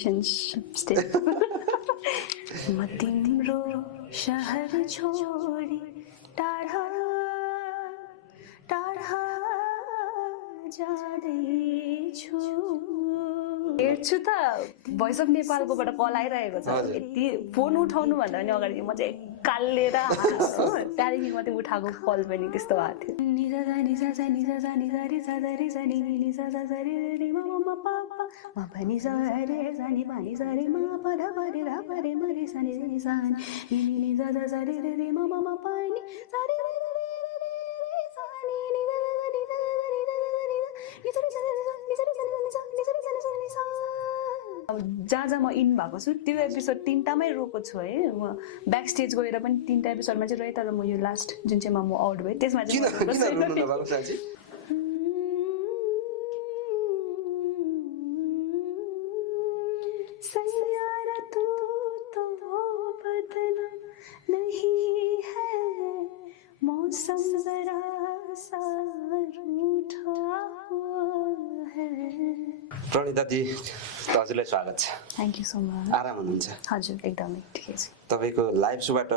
Step म तिम्रो शहर छोडी टाढा टाढा जाँदैछु। हेर्छु त भोइस अफ नेपालकोबाट कल आइरहेको छ। यति फोन उठाउनु भन्दा पनि अगाडि म चाहिँ कालेर त्यहाँदेखि मात्रै उठाएको कल पनि त्यस्तो भएको जहाँ जहाँ म इन भएको छु त्यो एपिसोड 3टामै रोएको छु है। म ब्याक स्टेज गएर पनि 3टा एपिसोडमा चाहिँ रहेँ, तर म यो लास्ट जुन चाहिँ म आउट भएँ त्यसमा चाहिँ सैयारा तू तो बदला नहीं है, मौसम जरा सा रूठा हुआ है। प्रणिता जी हजुरलाई स्वागत छ। Thank you so much. आराम हुनुहुन्छ? हजुर एकदमै ठिकै छु। तपाईको लाइभ सोबाट